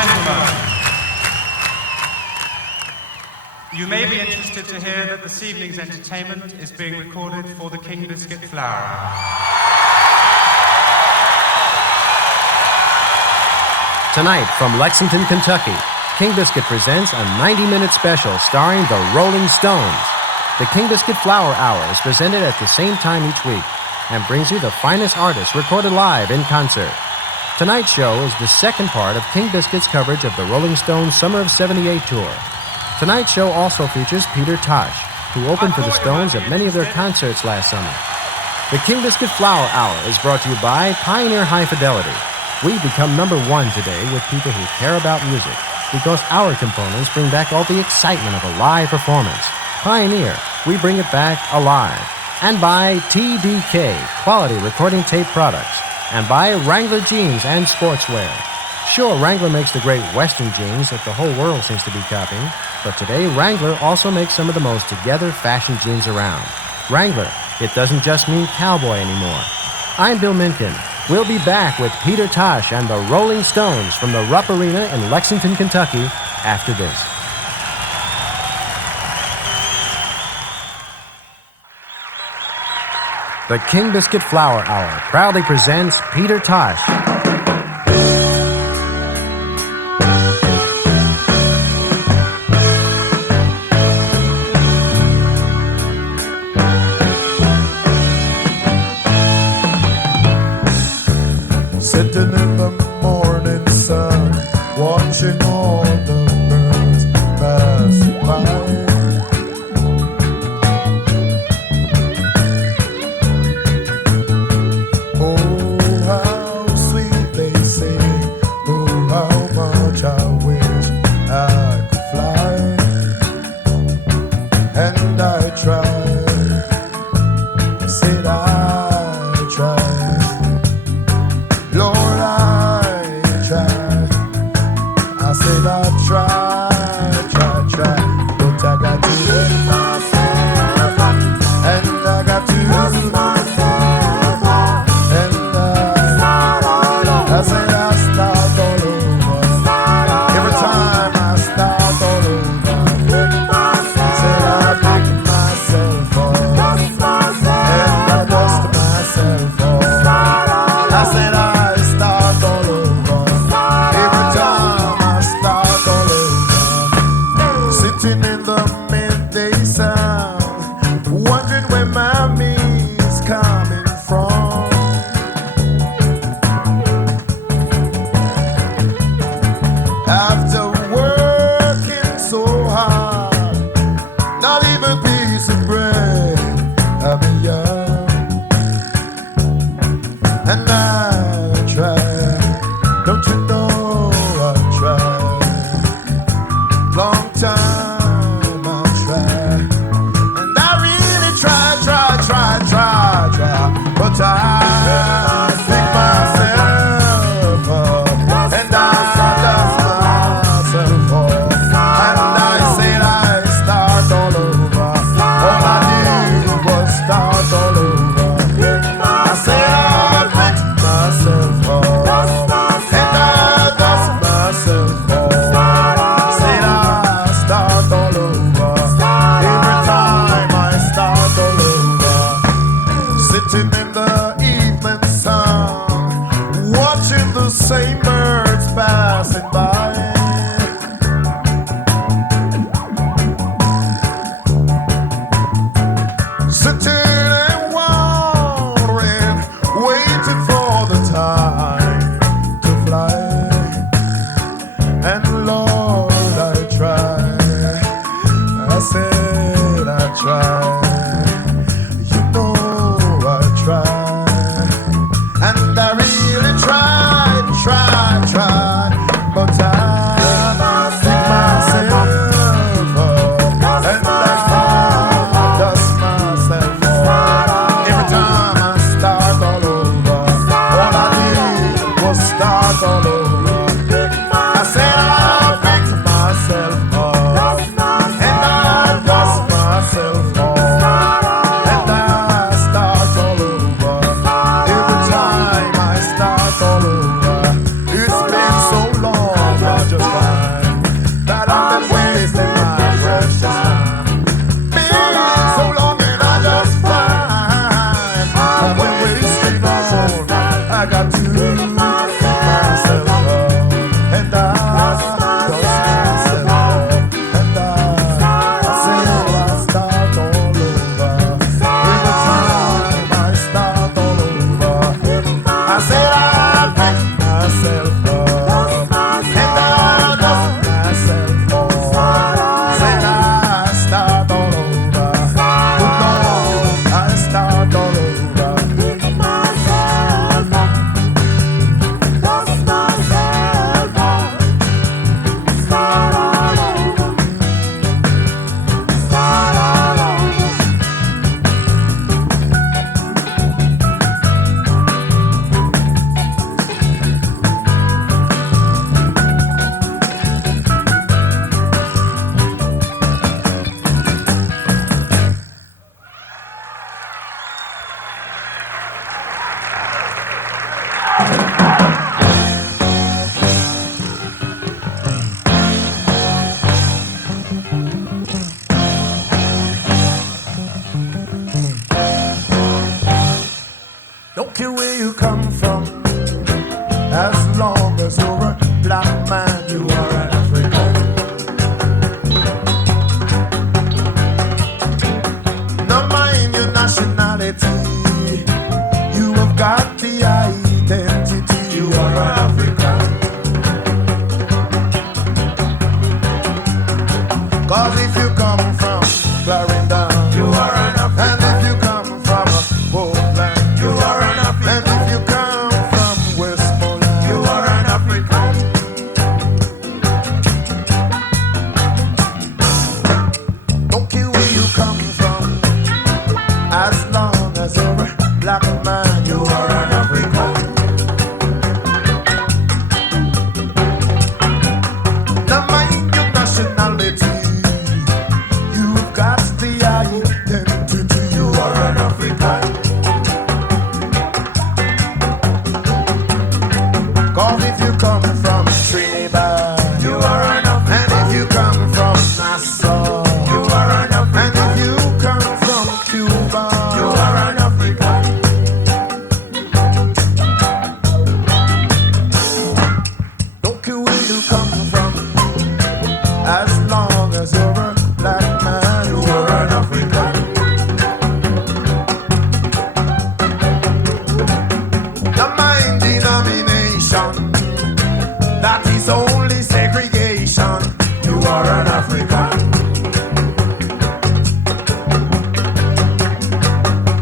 gentlemen, you may be interested to hear that this evening's entertainment is being recorded for the King Biscuit Flower Hour. Tonight, from Lexington, Kentucky, King Biscuit presents a 90-minute special starring the Rolling Stones. The King Biscuit Flower Hour is presented at the same time each week and brings you the finest artists recorded live in concert. Tonight's show is the second part of King Biscuit's coverage of the Rolling Stones' Summer of '78 tour. Tonight's show also features Peter Tosh, who opened for the Stones at many of their concerts last summer. The King Biscuit Flower Hour is brought to you by Pioneer High Fidelity. We've become number one today with people who care about music because our components bring back all the excitement of a live performance. Pioneer, we bring it back alive. And by TDK, Quality Recording Tape Products. And by Wrangler Jeans and Sportswear. Sure, Wrangler makes the great Western jeans that the whole world seems to be copying, but today Wrangler also makes some of the most together fashion jeans around. Wrangler, it doesn't just mean cowboy anymore. I'm Bill Minkin. We'll be back with Peter Tosh and the Rolling Stones from the Rupp Arena in Lexington, Kentucky after this. The King Biscuit Flower Hour proudly presents Peter Tosh. Sitting in the morning sun, watching all the birds pass by. I care where you come from, as long as you're a black man, you are an African. No mind your nationality, you have got the identity, you are an African. Cause if you come from Clarendon, you are an African. And if you come from Portland, you are an African. And if you come from Westmoreland, you are an African. Don't care where you come from, as long as you're a black man, you are an African. No mind your nationality, you've got the identity, you are an African. Cause if you come from Trinidad, you are an African. And if you come from Nassau, you are an African. And if you come from Cuba, you are an African. Don't care where you come from, as long as you're a black man, you are an African. The mind denomination, that is only segregation, you are an African.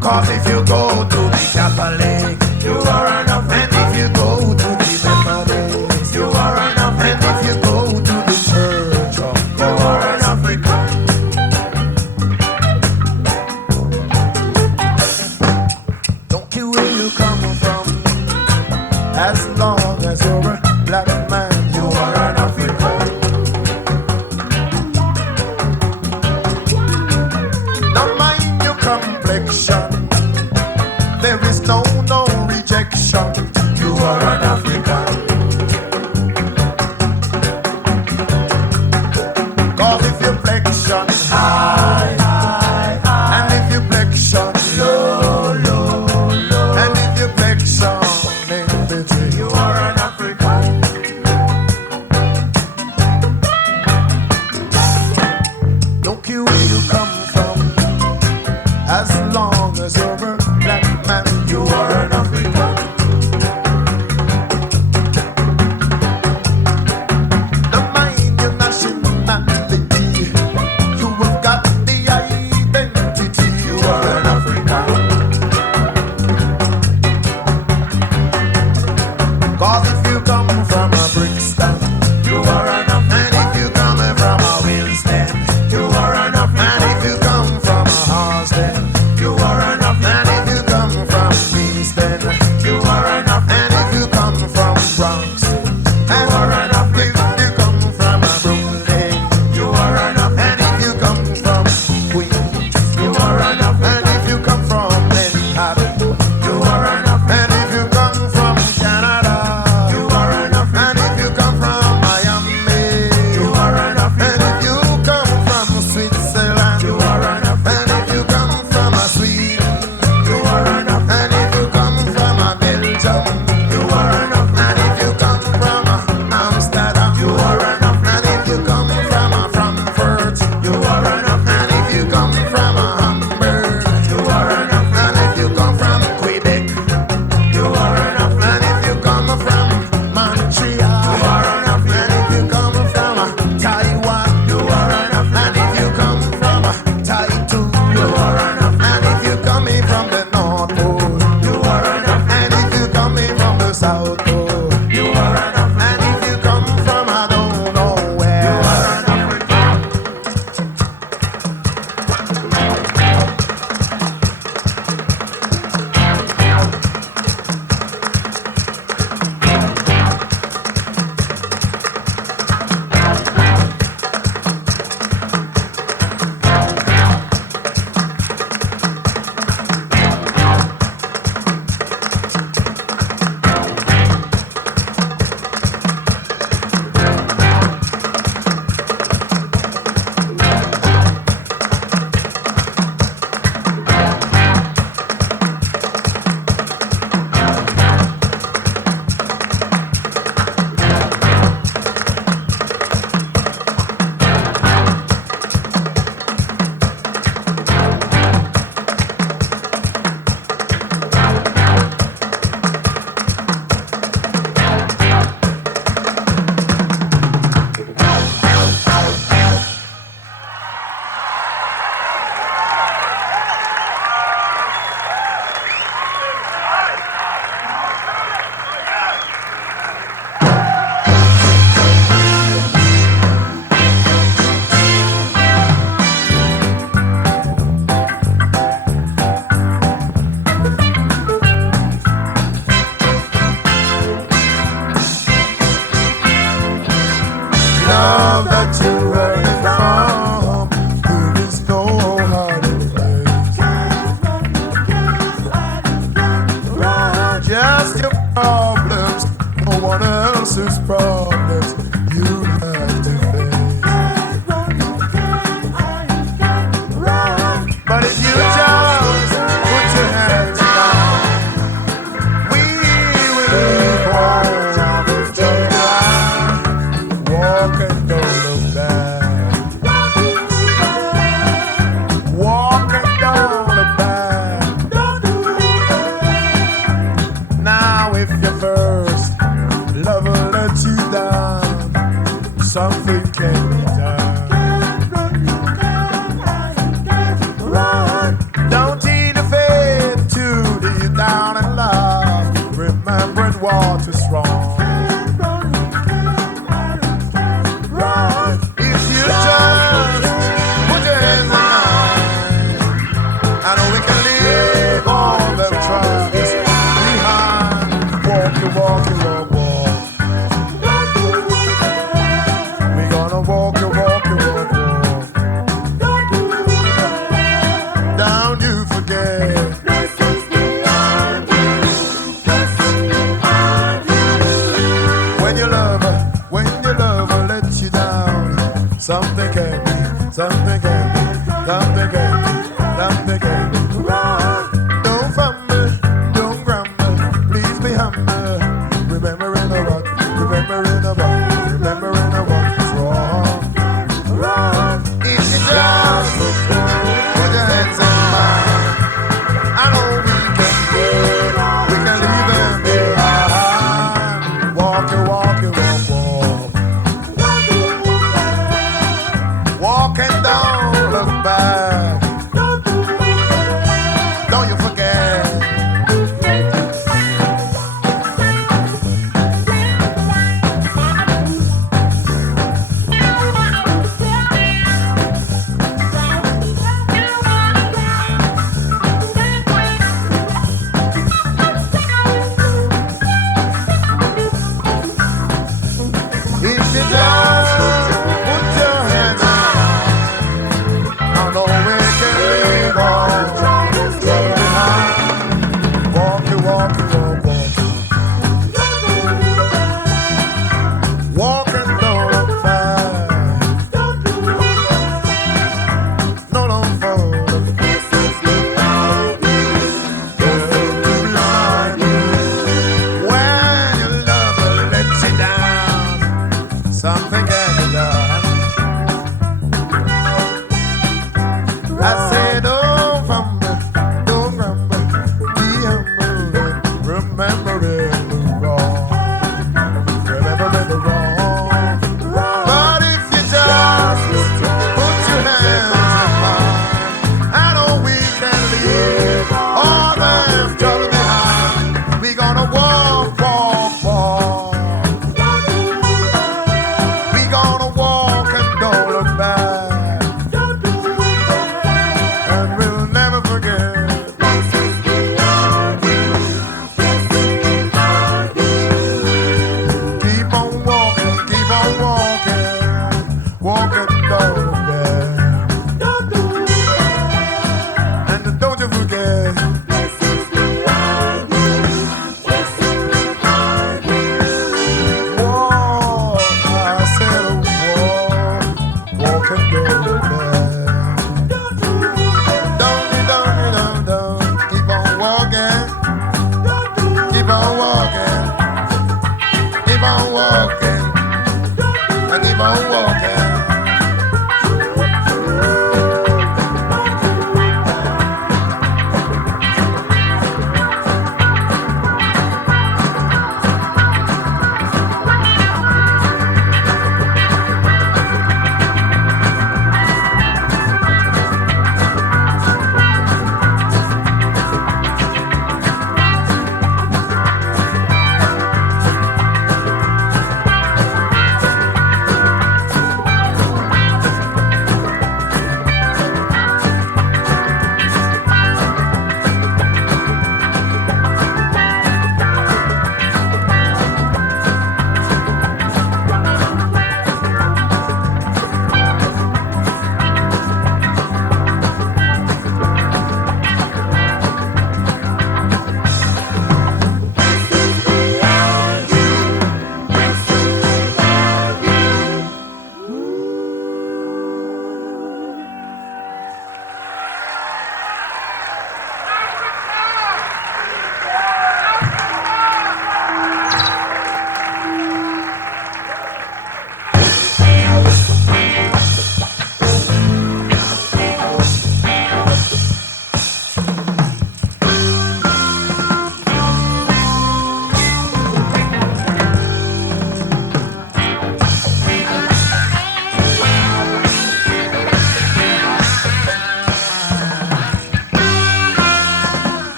Cause if you go to the Catholic, you are an African. And if you go to the Methodist, you are an African. And if you go to the Church of God, you are an African. Don't care where you come from, as long as you're a black man, you are an African. Don't mind your complexion, there is no rejection, you are an African. Cause if your flexion high, and if your flexion low, and if your flexion in between, you are an African. Don't care where you come from, as long as you're a black man, you are an African. Don't mind your nationality, you have got the identity, you are an African. Cause if you come from a Brixton, you are an African. And if you come from a Wilston, you are an African. And if you come from a Harsden, you are versus problems you have to face. But if you just put your hands down, we will walk straight line, walk and don't look back, walk and don't look back. Now if you first love will let you down,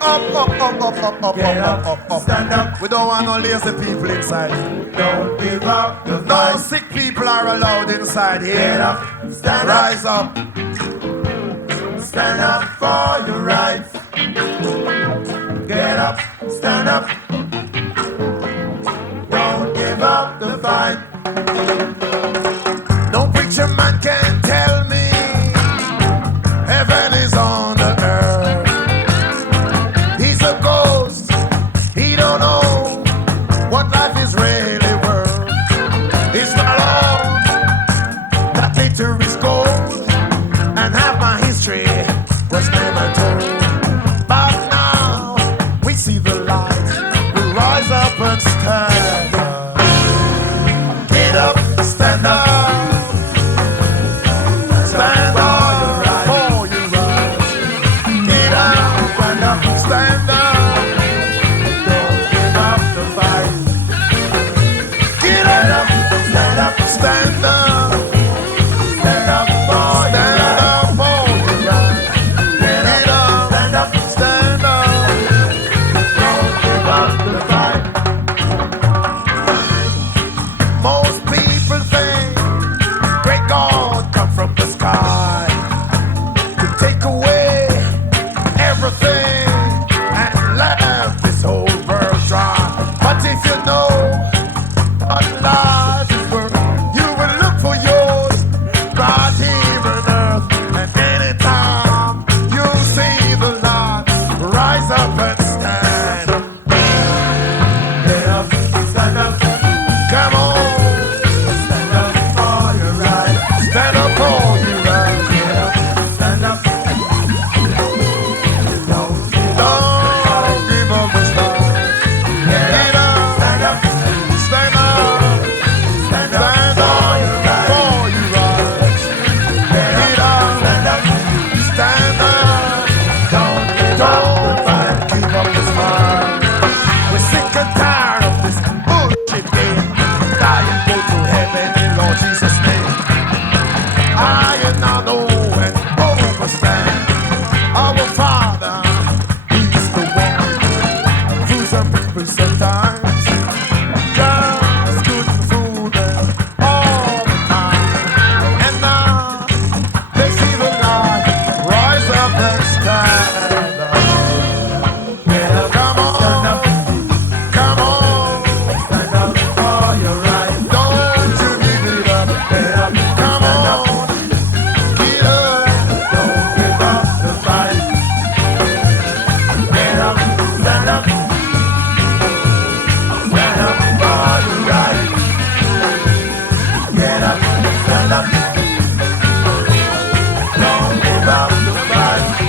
Up. Stand up. We don't want no lazy people inside. Don't give up the fight. No sick people are allowed inside here. Get up. Stand Rise up. Stand up for your rights. Get up. Stand up. Don't give up the fight. No preacher man can tell me heaven is on the earth. He's a ghost. He don't know what life is really worth. It's not all that glitter is gold, and half my history was never told. But now we see the light. We rise up and stand up. Get up, stand up. Stand up for your rights. Get up, stand up, stand up. Don't give up the fight. Get up, stand up, stand up. Stand up for your rights. Get up, stand up, stand up. Don't give up the fight. Most people think great God come from the sky to take away everything and left this whole world dry. But if you know what life is worth, you will look for yours right here on earth. And anytime you see the light, rise up and stand. Get up, stand up, come on. Stand up for your right. Stand up for your right. Get up, stand up. Don't give up the fight. Get up, stand up, stand up. Stand up for your right. Get up, stand up, stand up. Don't give up the fight. We're sick and tired of this bullshit game. Die and go to heaven in Lord Jesus' name. I and I know and overstand. Our Father, He's the one. Through some people sometimes, just good food and all the time. And now they see the light, rise up and stand up. Get up, come on, stand up, come on, stand up for your right. Don't you give it up, get up, come on, get up, don't give up the fight. Get up, stand up, stand up for your right. Get up, stand up, don't give up the fight.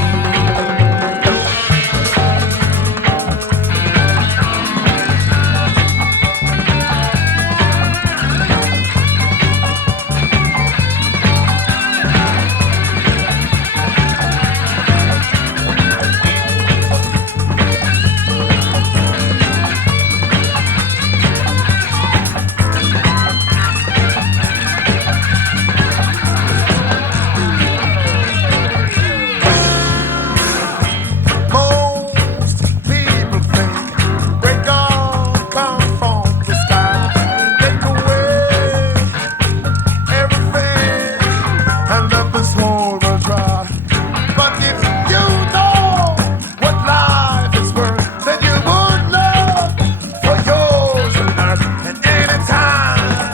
Most people think great God come from the sky, take away everything and let this whole world dry. But if you know what life is worth, then you would love for yours on earth. And anytime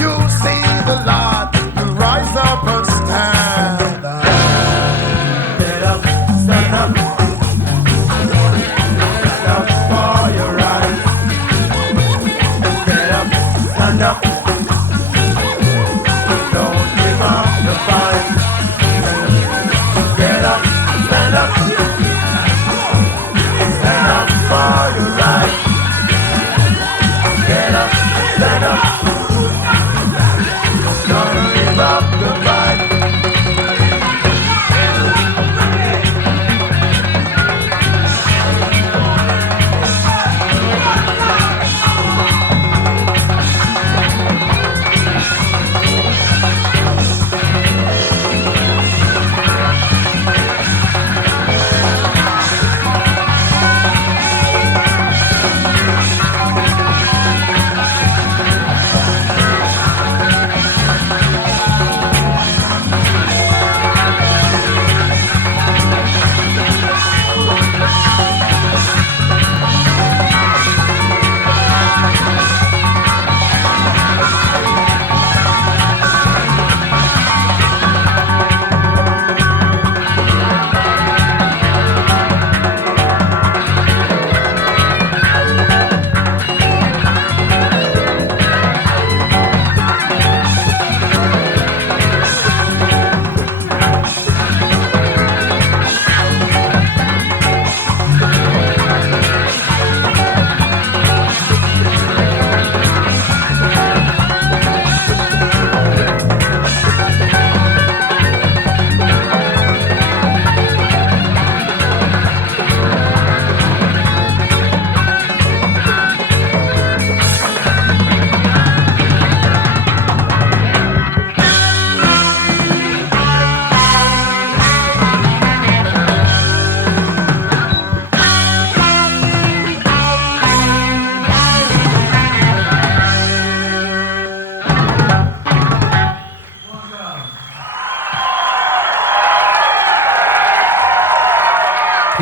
you see the light, you rise up and stand up. Get up, stand up. Stand up for your rights. Get up, stand up. Don't give up the fight. Get up, stand up. Stand up for your rights. Get up, stand up. Don't give up the fight.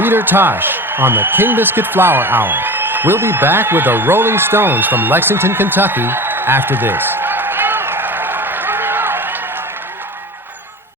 leader Tosh on the King Biscuit Flour Hour. We'll be back with the Rolling Stones from Lexington, Kentucky after this.